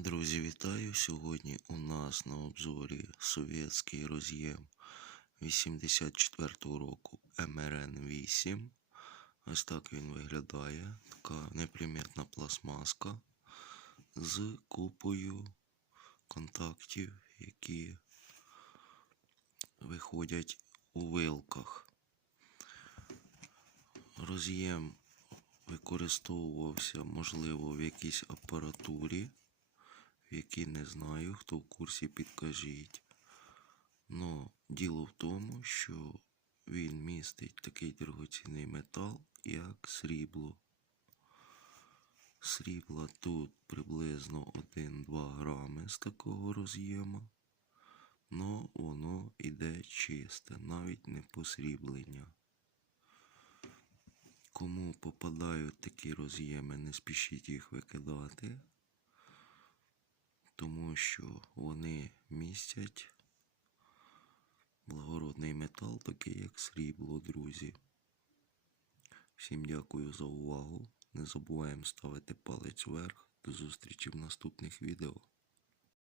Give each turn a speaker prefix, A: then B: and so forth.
A: Друзі, вітаю! Сьогодні у нас на обзорі совєтський роз'єм 84-го року МРН-8. Ось так він виглядає. Така непримітна пластмаска з купою контактів, які виходять у вилках. Роз'єм використовувався, можливо, в якійсь апаратурі в якій не знаю, хто в курсі підкажіть. Но діло в тому, що він містить такий дорогоцінний метал, як срібло. Срібла тут приблизно 1-2 грами з такого роз'єма. Но воно іде чисте, навіть не посріблення. Кому попадають такі роз'єми, не спішіть їх викидати тому що вони містять благородний метал, такий як срібло, друзі. Всім дякую за увагу. Не забуваємо ставити палець вверх. До зустрічі в наступних відео.